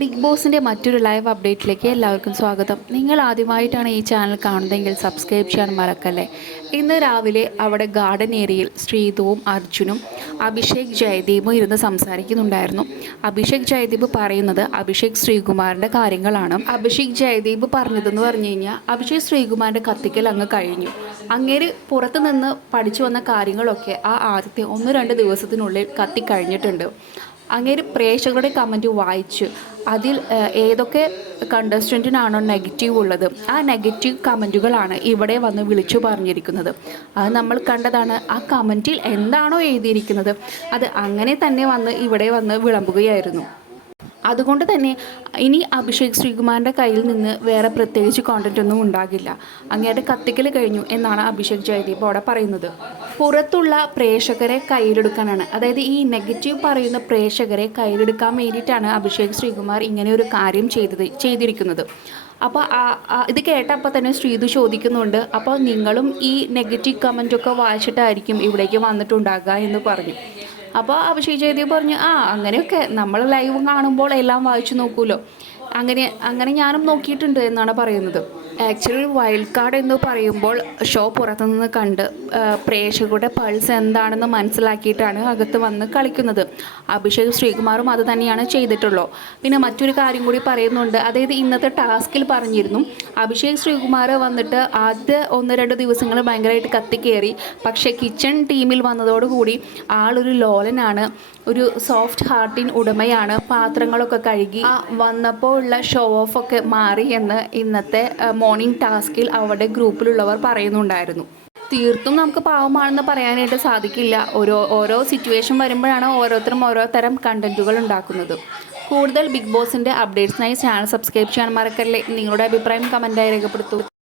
Big ബോസിന്റെ മറ്റൊരു live അപ്ഡേറ്റിലേക്ക് എല്ലാവർക്കും സ്വാഗതം. നിങ്ങൾ ആദ്യമായിട്ടാണ് ഈ ചാനൽ കാണുന്നതെങ്കിൽ സബ്സ്ക്രൈബ് ചെയ്യാൻ മറക്കല്ലേ? ഇന്ന് രാവിലെ അവിടെ ഗാർഡൻ ഏരിയയിൽ ശ്രീതുവും അർജുനും അഭിഷേക് ജയദീപും ഇരുന്ന് സംസാരിക്കുന്നുണ്ടായിരുന്നു. അഭിഷേക് ജയദീപ് പറയുന്നത് അഭിഷേക് ശ്രീകുമാറിന്റെ കാര്യങ്ങളാണ്. അഭിഷേക് ജയദീപ് പറഞ്ഞതെന്ന് പറഞ്ഞു കഴിഞ്ഞാൽ അഭിഷേക് ശ്രീകുമാറിന്റെ കത്തിക്കൽ അങ്ങ് കഴിഞ്ഞു. അങ്ങേര് പുറത്തു നിന്ന് പഠിച്ചു വന്ന കാര്യങ്ങളൊക്കെ ആ ആദ്യത്തെ ഒന്ന് രണ്ട് ദിവസത്തിനുള്ളിൽ കത്തിക്കഴിഞ്ഞിട്ടുണ്ട്. അങ്ങേര് പ്രേക്ഷകരുടെ കമന്റ് വായിച്ചു. അതിൽ ഏതൊക്കെ കണ്ടസ്റ്റന്റിനാണോ നെഗറ്റീവ് ഉള്ളത് ആ നെഗറ്റീവ് കമന്റുകളാണ് ഇവിടെ വന്ന് വിളിച്ചു പറഞ്ഞിരിക്കുന്നത്. അത് നമ്മൾ കണ്ടതാണ് ആ കമന്റിൽ എന്താണോ എഴുതിയിരിക്കുന്നത്. അത് അങ്ങനെ തന്നെ വന്ന് ഇവിടെ വന്ന് വിളമ്പുകയായിരുന്നു. അതുകൊണ്ട് തന്നെ ഇനി അഭിഷേക് ശ്രീകുമാറിന്റെ കയ്യിൽ നിന്ന് വേറെ പ്രത്യേകിച്ച് കോണ്ടന്റൊന്നും ഉണ്ടാകില്ല. അങ്ങയുടെ കത്തിക്കൽ കഴിഞ്ഞു എന്നാണ് അഭിഷേക് ജയദീപ് അവിടെ പറയുന്നത്. പുറത്തുള്ള പ്രേക്ഷകരെ കയ്യിലെടുക്കാനാണ്. അതായത് ഈ നെഗറ്റീവ് പറയുന്ന പ്രേക്ഷകരെ കയ്യിലെടുക്കാൻ വേണ്ടിയിട്ടാണ് അഭിഷേക് ശ്രീകുമാർ ഇങ്ങനെ ഒരു കാര്യം ചെയ്തത് ചെയ്തിരിക്കുന്നത്. അപ്പോൾ ഇത് കേട്ടപ്പോൾ തന്നെ ശ്രീതു ചോദിക്കുന്നുണ്ട് അപ്പോൾ നിങ്ങളും ഈ നെഗറ്റീവ് കമന്റൊക്കെ വായിച്ചിട്ടായിരിക്കും ഇവിടേക്ക് വന്നിട്ടുണ്ടാകുക എന്ന് പറഞ്ഞു. അപ്പോൾ അഭിഷേക് ജയദേവ് പറഞ്ഞു ആ അങ്ങനെയൊക്കെ നമ്മൾ ലൈവ് കാണുമ്പോൾ എല്ലാം വായിച്ചു നോക്കൂലോ. അങ്ങനെ അങ്ങനെ ഞാനും നോക്കിയിട്ടുണ്ട് എന്നാണ് പറയുന്നത്. ആക്ച്വലി വൈൽഡ് കാർഡ് എന്ന് പറയുമ്പോൾ ഷോ പുറത്തുനിന്ന് കണ്ട് പ്രേക്ഷകരുടെ പൾസ് എന്താണെന്ന് മനസ്സിലാക്കിയിട്ടാണ് അകത്ത് വന്ന് കളിക്കുന്നത്. അഭിഷേക് ശ്രീകുമാറും അത് തന്നെയാണ് ചെയ്തിട്ടുള്ളൂ. പിന്നെ മറ്റൊരു കാര്യം കൂടി പറയുന്നുണ്ട്. അതായത് ഇന്നത്തെ ടാസ്കിൽ പറഞ്ഞിരുന്നു അഭിഷേക് ശ്രീകുമാർ വന്നിട്ട് ആദ്യ ഒന്ന് രണ്ട് ദിവസങ്ങൾ ഭയങ്കരമായിട്ട് കത്തിക്കേറി. പക്ഷേ കിച്ചൺ ടീമിൽ വന്നതോടുകൂടി ആളൊരു ലോലനാണ് ഒരു സോഫ്റ്റ് ഹാർട്ടിൻ ഉടമയാണ്. പാത്രങ്ങളൊക്കെ കഴുകി വന്നപ്പോൾ ഉള്ള ഷോ ഓഫ് ഒക്കെ മാറി എന്ന് ഇന്നത്തെ മോർണിംഗ് ടാസ്കിൽ അവരുടെ ഗ്രൂപ്പിലുള്ളവർ പറയുന്നുണ്ടായിരുന്നു. തീർത്തും നമുക്ക് പാവമാണെന്ന് പറയാനായിട്ട് സാധിക്കില്ല. ഓരോ ഓരോ സിറ്റുവേഷൻ വരുമ്പോഴാണ് ഓരോരുത്തരും ഓരോ തരം കണ്ടന്റുകൾ ഉണ്ടാക്കുന്നത്. കൂടുതൽ ബിഗ് ബോസിന്റെ അപ്ഡേറ്റ്സിനായി ചാനൽ സബ്സ്ക്രൈബ് ചെയ്യാൻ മറക്കല്ലേ? നിങ്ങളുടെ അഭിപ്രായം കമന്റായി രേഖപ്പെടുത്തൂ.